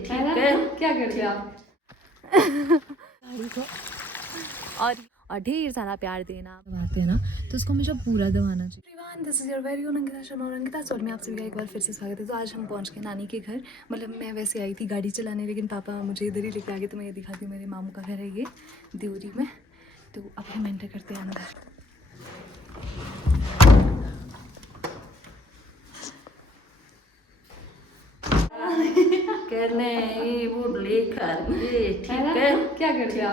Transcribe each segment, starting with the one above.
ठीक है। क्या कर दिया गाड़ी को और ढेर सारा प्यार देना दबाते हैं ना, तो उसको हमेशा पूरा दबाना चाहिए। Everyone, this is your very own Ankita Sharma और अंकिता सोल में आप सभी का एक बार फिर से स्वागत है। तो आज हम पहुंच गए नानी के घर। मतलब मैं वैसे आई थी गाड़ी चलाने, लेकिन पापा मुझे इधर ही लेके आ गए। तो मैं ये दिखाती हूँ, मेरे मामू का घर है ये देवरी में। तो अब हम एंटर करते हैं अंदर। करने ये बुढ़ली खाली ठीक है। क्या कर दिया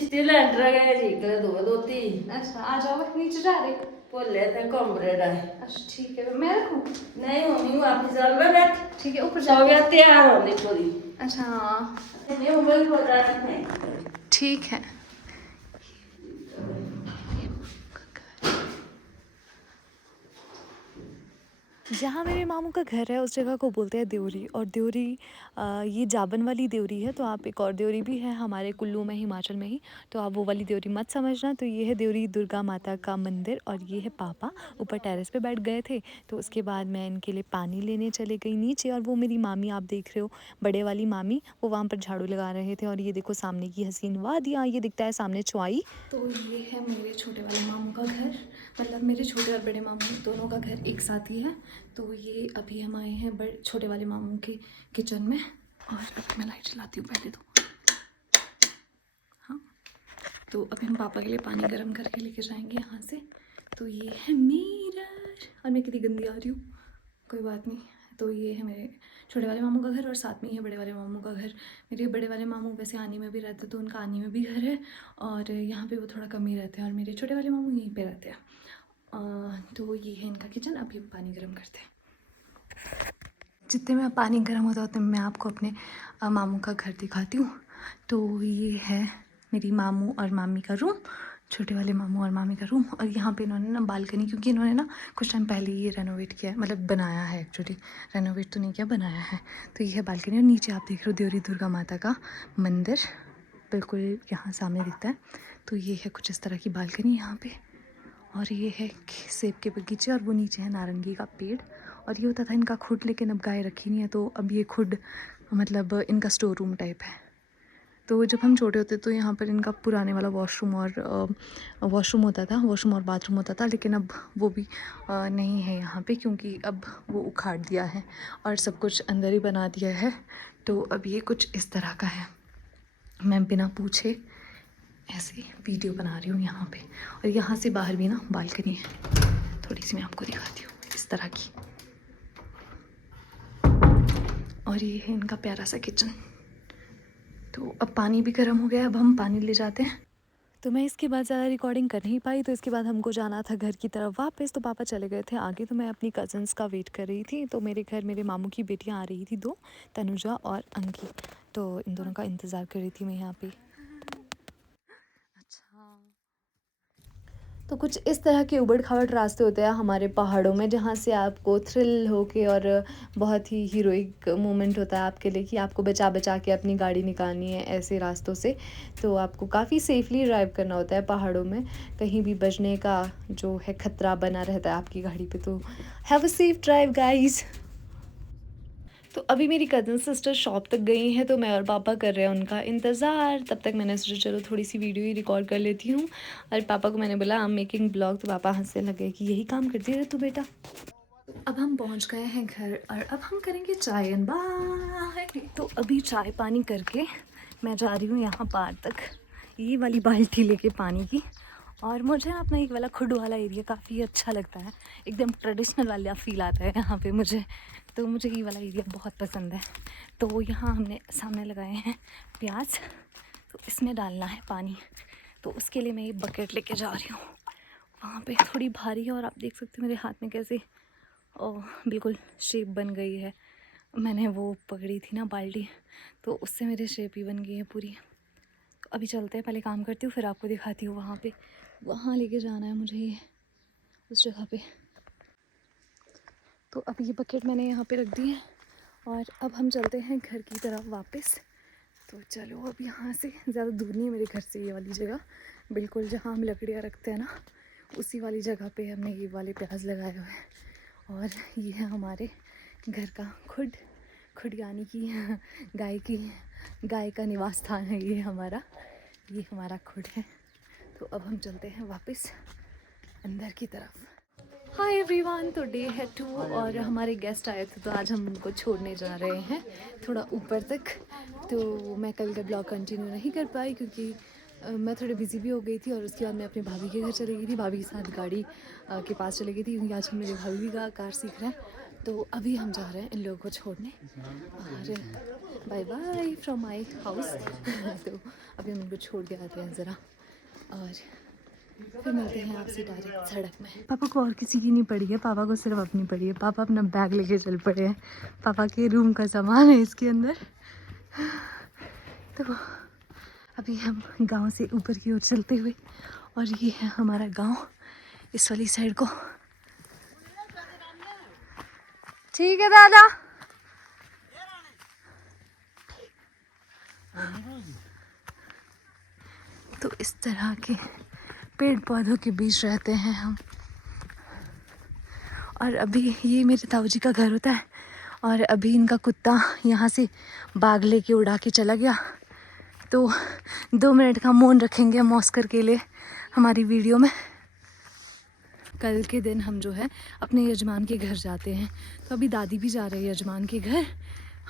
सिलेंडर गए जी कर दो दोती। अच्छा आ जाओ, नीचे जा रहे। बोले थे कमरे डाय। अच्छा ठीक है, मैं रखूँ? नहीं होनी वापस चल में बैठ। ठीक है, ऊपर जाओ या तैयार होने थोड़ी। अच्छा नहीं मोबाइल को नहीं। ठीक है। जहाँ मेरे मामू का घर है उस जगह को बोलते हैं देवरी। और देवरी ये जाबन वाली देवरी है। तो आप एक और देवरी भी है हमारे कुल्लू में, हिमाचल में ही। तो आप वो वाली देवरी मत समझना। तो ये है देवरी दुर्गा माता का मंदिर। और ये है पापा ऊपर टेरेस पे बैठ गए थे। तो उसके बाद मैं इनके लिए पानी लेने चले गई नीचे। और वो मेरी मामी आप देख रहे हो, बड़े वाली मामी, वो वहाँ पर झाड़ू लगा रहे थे। और ये देखो सामने की हसीन वादियाँ, ये दिखता है सामने चुआई। तो ये है मेरे छोटे वाले मामू का घर। मतलब मेरे छोटे और बड़े मामू दोनों का घर एक साथ ही है। तो ये अभी हम आए हैं बड़े छोटे वाले मामू के किचन में। और अभी मैं लाइट चलाती हूँ पहले तो। हाँ, तो अभी हम पापा के लिए पानी गर्म करके लेके जाएंगे यहाँ से। तो ये है मिरर। और मैं कितनी गंदी आ रही हूँ, कोई बात नहीं। तो ये है मेरे छोटे वाले मामू का घर और साथ में ही है बड़े वाले मामू का घर। मेरे बड़े वाले मामू वैसे आनी में भी रहते, तो उनका आनी में भी घर है। और यहाँ पे वो थोड़ा कम ही रहते हैं। और मेरे छोटे वाले मामू यहीं पे रहते हैं। तो ये है इनका किचन। अभी हम पानी गर्म करते हैं। जितने में पानी गर्म होता है उतने में मैं आपको अपने मामू का घर दिखाती हूँ। तो ये है मेरी मामू और मामी का रूम, छोटे वाले मामू और मामी का रूम। और यहाँ पे इन्होंने ना बालकनी, क्योंकि इन्होंने ना कुछ टाइम पहले ये रेनोवेट किया है, मतलब बनाया है एक्चुअली, रेनोवेट तो नहीं किया, बनाया है। तो ये है बालकनी। और नीचे आप देख रहे हो देवरी दुर्गा माता का मंदिर, बिल्कुल यहाँ सामने दिखता है। तो ये है कुछ इस तरह की बालकनी यहाँ पे। और ये है सेब के बगीचे। और वो नीचे है नारंगी का पेड़। और ये होता था इनका खुड, लेकिन अब गाय रखी नहीं है, तो अब ये खुड मतलब इनका स्टोर रूम टाइप है। तो जब हम छोटे होते तो यहाँ पर इनका पुराने वाला वॉशरूम होता था, वॉशरूम और बाथरूम होता था। लेकिन अब वो भी नहीं है यहाँ पे, क्योंकि अब वो उखाड़ दिया है और सब कुछ अंदर ही बना दिया है। तो अब ये कुछ इस तरह का है। मैं बिना पूछे ऐसे वीडियो बना रही हूँ यहाँ पे। और यहाँ से बाहर भी ना बालकनी है, थोड़ी सी मैं आपको दिखाती हूँ इस तरह की। और ये है इनका प्यारा सा किचन। तो अब पानी भी गर्म हो गया, अब हम पानी ले जाते हैं। तो मैं इसके बाद ज़्यादा रिकॉर्डिंग कर नहीं पाई। तो इसके बाद हमको जाना था घर की तरफ वापस। तो पापा चले गए थे आगे। तो मैं अपनी कज़न्स का वेट कर रही थी। तो मेरे घर मेरे मामू की बेटियां आ रही थी, 2, तनुजा और अंकी। तो इन दोनों का इंतज़ार कर रही थी मैं यहाँ पे। तो कुछ इस तरह के उबड़ खाबड़ रास्ते होते हैं हमारे पहाड़ों में, जहाँ से आपको थ्रिल होके और बहुत ही हीरोइक मोमेंट होता है आपके लिए कि आपको बचा बचा के अपनी गाड़ी निकालनी है ऐसे रास्तों से। तो आपको काफ़ी सेफली ड्राइव करना होता है पहाड़ों में, कहीं भी बजने का जो है खतरा बना रहता है आपकी गाड़ी पे। तो have a safe drive guys. तो अभी मेरी कज़न सिस्टर शॉप तक गई हैं, तो मैं और पापा कर रहे हैं उनका इंतज़ार। तब तक मैंने सोचा चलो थोड़ी सी वीडियो ही रिकॉर्ड कर लेती हूँ। और पापा को मैंने बोला आई एम मेकिंग ब्लॉग। तो पापा हंसने लगे कि यही काम करती है तू बेटा। अब हम पहुँच गए हैं घर और अब हम करेंगे चाय एंड बाय। तो अभी चाय पानी करके मैं जा रही हूँ यहाँ पार तक, ये वाली बाल्टी लेके पानी की। और मुझे ना अपना एक वाला खुड वाला एरिया काफ़ी अच्छा लगता है, एकदम ट्रेडिशनल वाला फील आता है यहाँ पे मुझे। तो मुझे ये वाला एरिया बहुत पसंद है। तो यहाँ हमने सामने लगाए हैं प्याज, तो इसमें डालना है पानी। तो उसके लिए मैं ये बकेट लेके जा रही हूँ। वहाँ पे थोड़ी भारी है और आप देख सकते हो मेरे हाथ में कैसे बिल्कुल शेप बन गई है। मैंने वो पकड़ी थी ना बाल्टी, तो उससे मेरे शेप ही बन गई है पूरी। तो अभी चलते हैं, पहले काम करती हूँ फिर आपको दिखाती हूँ। वहाँ पे वहाँ लेके जाना है मुझे, ये उस जगह पे। तो अब ये बकेट मैंने यहाँ पे रख दी है और अब हम चलते हैं घर की तरफ वापस। तो चलो, अब यहाँ से ज़्यादा दूर नहीं है मेरे घर से ये वाली जगह, बिल्कुल जहाँ हम लकड़ियाँ रखते हैं ना उसी वाली जगह पे हमने ये वाले प्याज लगाए हुए हैं। और ये है हमारे घर का खुड। खुद यानी कि गाय का निवास स्थान है ये हमारा। ये हमारा खुद है। तो अब हम चलते हैं वापस अंदर की तरफ। हाय एवरीवन, तो डे है 2 और हमारे गेस्ट आए थे तो आज हम उनको छोड़ने जा रहे हैं थोड़ा ऊपर तक। तो मैं कल का ब्लॉग कंटिन्यू नहीं कर पाई क्योंकि मैं थोड़ी बिज़ी भी हो गई थी और उसके बाद मैं अपनी भाभी के घर चली गई थी। भाभी के साथ गाड़ी के पास चली गई थी क्योंकि आजकल मेरे भाभी भी कार सीख रहे हैं। तो अभी हम जा रहे हैं इन लोगों को छोड़ने और bye bye from my house. तो अभी हम इनको छोड़ के आते हैं ज़रा और फिर मिलते हैं आपसे डायरेक्ट सड़क में। पापा को और किसी की नहीं पड़ी है, पापा को सिर्फ अपनी पड़ी है। पापा अपना बैग लेके चल पड़े हैं। पापा के रूम का सामान है इसके अंदर। तो अभी हम गांव से ऊपर की ओर चलते हुए, और ये है हमारा गांव इस वाली साइड को। ठीक है दादा। तो इस तरह के पेड़ पौधों के बीच रहते हैं हम। और अभी ये मेरे ताऊजी का घर होता है और अभी इनका कुत्ता यहाँ से बाग लेके उड़ा के चला गया। तो 2 मिनट का मौन रखेंगे हम ऑस्कर के लिए हमारी वीडियो में। कल के दिन हम जो है अपने यजमान के घर जाते हैं। तो अभी दादी भी जा रही है यजमान के घर।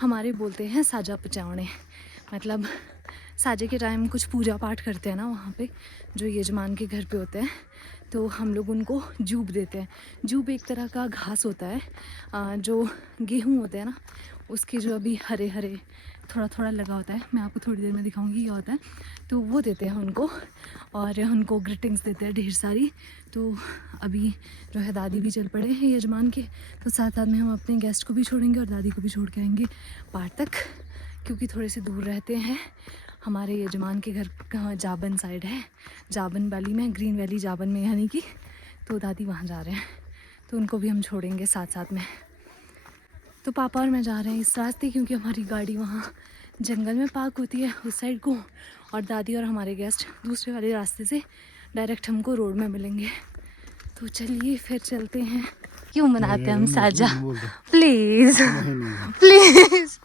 हमारे बोलते हैं साजा पचावने, मतलब साजे के टाइम कुछ पूजा पाठ करते हैं ना वहाँ पे जो यजमान के घर पे होते हैं। तो हम लोग उनको जूब देते हैं। जूब एक तरह का घास होता है जो गेहूँ होते हैं ना उसके जो अभी हरे हरे थोड़ा थोड़ा लगा होता है। मैं आपको थोड़ी देर में दिखाऊंगी क्या होता है। तो वो देते हैं उनको और उनको ग्रीटिंग्स देते हैं ढेर सारी। तो अभी जो है दादी भी चल पड़े हैं यजमान के। तो साथ साथ में हम अपने गेस्ट को भी छोड़ेंगे और दादी को भी छोड़ के आएंगे पार तक, क्योंकि थोड़े से दूर रहते हैं। हमारे यजमान के घर जाबन साइड है, जाबन वैली में, ग्रीन वैली जाबन में यानी कि। तो दादी वहाँ जा रहे हैं तो उनको भी हम छोड़ेंगे साथ साथ में। तो पापा और मैं जा रहे हैं इस रास्ते क्योंकि हमारी गाड़ी वहाँ जंगल में पार्क होती है उस साइड को, और दादी और हमारे गेस्ट दूसरे वाले रास्ते से डायरेक्ट हमको रोड में मिलेंगे। तो चलिए फिर चलते हैं। क्यों मनाते हैं हम साजा? प्लीज़ प्लीज़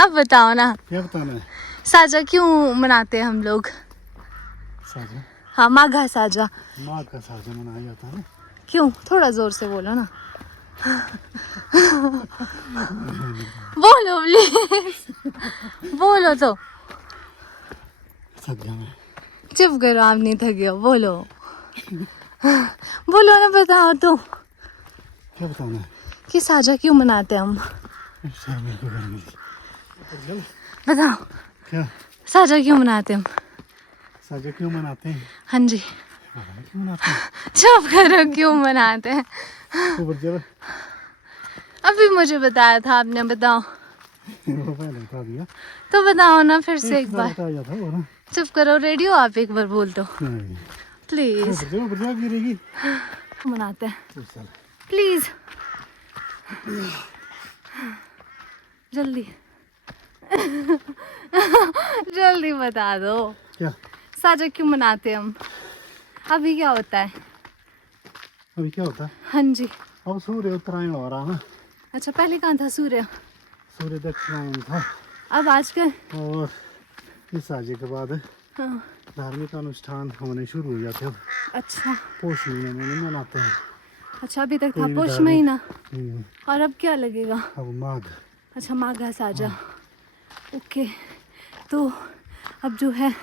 अब बताओ ना, क्या बताना है? साजा क्यों मनाते हैं हम लोग? साजा? हाँ, माघा साजा। माघ का साजा मनाया जाता है ना। क्यों? थोड़ा जोर से बोलो ना। बोलो प्लीज, बोलो तो। साजा में चुप करो, आप नहीं थके हो, बोलो बोलो ना, बताओ तो क्या बताना है? कि साजा क्यों मनाते हैं हम? सर मेरे को गर्मी लगी। बताओ क्या साजा क्यों मनाते हैं हम? साजा क्यों मनाते हैं? हाँ जी, पता नहीं क्यों मनाते हैं। चुप करो, क्यों मनाते हैं? ऊपर जब अभी मुझे बताया था आपने, बताओ वो पहले बता दिया। तो बताओ ना फिर से एक बार। बताया था वो ना। चुप करो, रेडियो आप एक बार बोल दो नहीं प्लीज। ऊपर जब गिरेगी मनाते हैं तो चल। प्लीज, जल्दी जल्दी बता दो क्या साजा क्यों मनाते हैं हम? अभी क्या होता है? अभी क्या होता है? हाँ जी। अब सूर्य उत्तरायण हो रहा ना। अच्छा, पहले कहाँ था सूर्य? सूर्य दक्षिणायन था। अब आजकल और इस साजे के बाद हाँ। धार्मिक अनुष्ठान होने शुरू हो जाते हैं। अच्छा पोष महीने में नहीं मनाते हैं। अच्छा, अभी तक था कोई भी पोष धार्मिक- महीना, हम्म, और अब क्या लगेगा? अब माघ। अच्छा, माघा साजा। ओके, तो अब जो है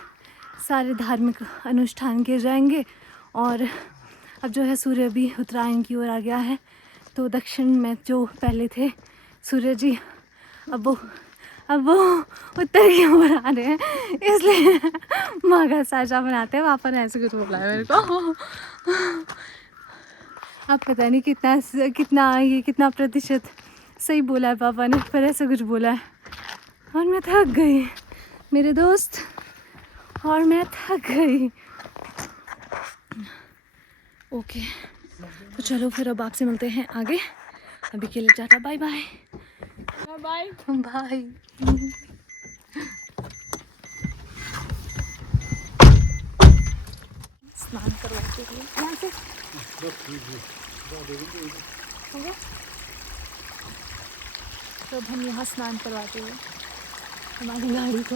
सारे धार्मिक अनुष्ठान किए जाएंगे और अब जो है सूर्य भी उत्तरायण की ओर आ गया है। तो दक्षिण में जो पहले थे सूर्य जी, अब वो उत्तर की ओर आ रहे हैं, इसलिए माघा साजा बनाते हैं। पापा ने ऐसे कुछ बोला है मेरे को। अब पता नहीं कितना प्रतिशत सही बोला है पापा ने, पर ऐसा कुछ बोला है। और मैं थक गई मेरे दोस्त, और मैं थक गई। ओके, तो चलो फिर अब आपसे मिलते हैं आगे। अभी के लिए tata, bye bye bye bye. स्नान करवाते हैं यहाँ से। हो गया? तो अब हम यहाँ स्नान करवाते हुए हमारी गाड़ी को।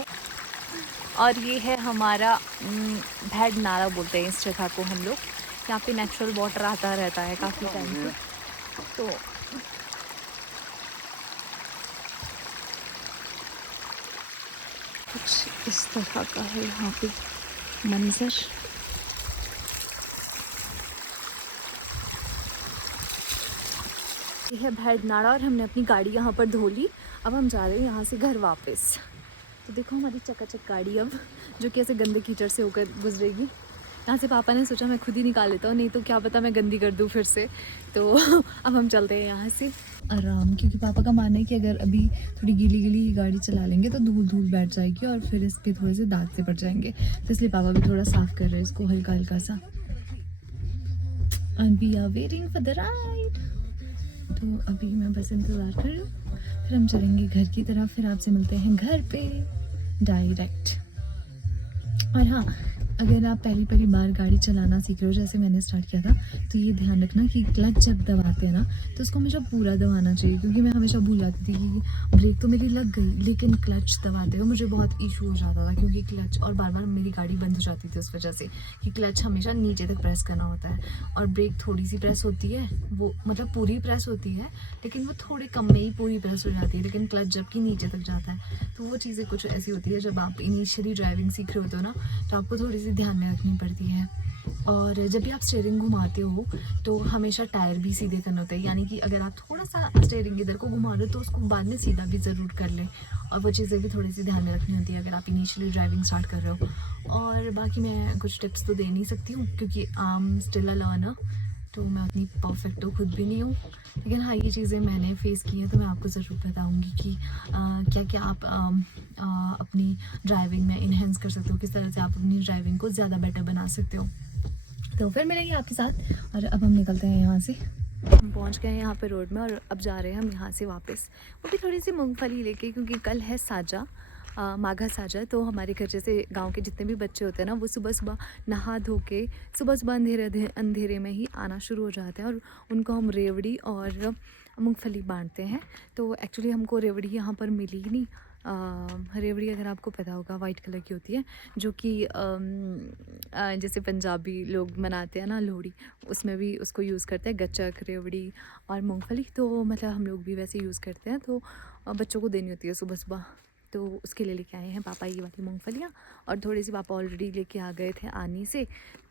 और ये है हमारा भेड़ नाला बोलते हैं इस जगह को हम लोग। यहाँ पे नेचुरल वाटर आता रहता है काफ़ी टाइम से। तो कुछ इस तरह का है यहाँ पे मंजर। ये है भेड़ नाला और हमने अपनी गाड़ी यहाँ पर धो ली। अब हम जा रहे हैं यहाँ से घर वापस। तो देखो हमारी चकाचक गाड़ी अब, जो कि ऐसे गंदे कीचड़ से होकर गुजरेगी। यहाँ से पापा ने सोचा मैं खुद ही निकाल लेता हूँ, नहीं तो क्या पता मैं गंदी कर दूँ फिर से। तो अब हम चलते हैं यहाँ से आराम, क्योंकि पापा का मानना है कि अगर अभी थोड़ी गीली गीली गाड़ी चला लेंगे तो धूल धूल बैठ जाएगी और फिर इसके थोड़े से दाग से पड़ जाएंगे। तो इसलिए पापा भी थोड़ा साफ़ कर रहे हैं इसको हल्का हल्का सा। And we are waiting for the ride. तो अभी मैं बस इंतज़ार कर रही हूँ, फिर हम चलेंगे घर की तरफ। फिर आपसे मिलते हैं घर पे डायरेक्ट। और हाँ, अगर आप पहली बार गाड़ी चलाना सीख रहे हो जैसे मैंने स्टार्ट किया था, तो ये ध्यान रखना कि क्लच जब दबाते हैं ना तो उसको हमेशा पूरा दबाना चाहिए। क्योंकि मैं हमेशा भूल जाती थी कि ब्रेक तो मेरी लग गई, लेकिन क्लच दबाते हुए मुझे बहुत इशू हो जाता था, क्योंकि क्लच और बार मेरी गाड़ी बंद हो जाती थी उस वजह से कि क्लच हमेशा नीचे तक प्रेस करना होता है और ब्रेक थोड़ी सी प्रेस होती है, वो मतलब पूरी प्रेस होती है लेकिन वो थोड़े कम में ही पूरी प्रेस हो जाती है, लेकिन क्लच जबकि नीचे तक जाता है। तो वो चीज़ें कुछ ऐसी होती है जब आप इनिशियली ड्राइविंग सीख रहे होते हो ना, तो आपको थोड़ी सी ध्यान में रखनी पड़ती है। और जब भी आप स्टीयरिंग घुमाते हो तो हमेशा टायर भी सीधे करना होता है, यानी कि अगर आप थोड़ा सा स्टीयरिंग इधर को घुमा रहे हो तो उसको बाद में सीधा भी ज़रूर कर लें। और वो चीज़ें भी थोड़ी सी ध्यान में रखनी होती है अगर आप इनिशियली ड्राइविंग स्टार्ट कर रहे हो। और बाकी मैं कुछ टिप्स तो दे नहीं सकती हूँ क्योंकि I am still a learner, तो मैं उतनी परफेक्ट तो खुद भी नहीं हूँ। लेकिन हाँ, ये चीज़ें मैंने फेस की हैं तो मैं आपको ज़रूर बताऊँगी कि क्या क्या आप अपनी ड्राइविंग में इन्हेंस कर सकते हो, किस तरह से आप अपनी ड्राइविंग को ज़्यादा बेटर बना सकते हो। तो फिर मिलेंगे आपके साथ। और अब हम निकलते हैं यहाँ से। हम पहुँच गए हैं यहाँ पे रोड में और अब जा रहे हैं हम यहाँ से वापस, वो भी थोड़ी सी मूंगफली लेके, क्योंकि कल है साजा, माघा साजा। तो हमारे घर जैसे गांव के जितने भी बच्चे होते हैं ना, वो सुबह सुबह नहा धो के सुबह अंधेरे में ही आना शुरू हो जाते हैं और उनको हम रेवड़ी और मूंगफली बांटते हैं। तो एक्चुअली हमको रेवड़ी यहाँ पर मिली ही नहीं। रेवड़ी अगर आपको पता होगा वाइट कलर की होती है, जो कि जैसे पंजाबी लोग मनाते हैं ना लोहड़ी, उसमें भी उसको यूज़ करते हैं, गच्चक, रेवड़ी और मूंगफली। तो मतलब हम लोग भी वैसे यूज़ करते हैं। तो बच्चों को देनी होती है सुबह सुबह, तो उसके लिए लेके आए हैं पापा ये वाली मूंगफलियाँ। और थोड़ी सी पापा ऑलरेडी लेके आ गए थे आनी से।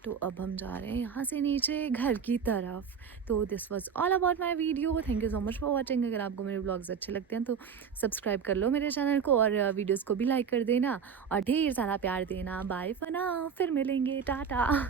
तो अब हम जा रहे हैं यहाँ से नीचे घर की तरफ। तो this was all about my video. Thank you so much for watching. अगर आपको मेरे ब्लॉग्स अच्छे लगते हैं तो सब्सक्राइब कर लो मेरे चैनल को और वीडियोस को भी लाइक कर देना और ढेर सारा प्यार देना। बाय फॉर नाउ, फिर मिलेंगे, टाटा।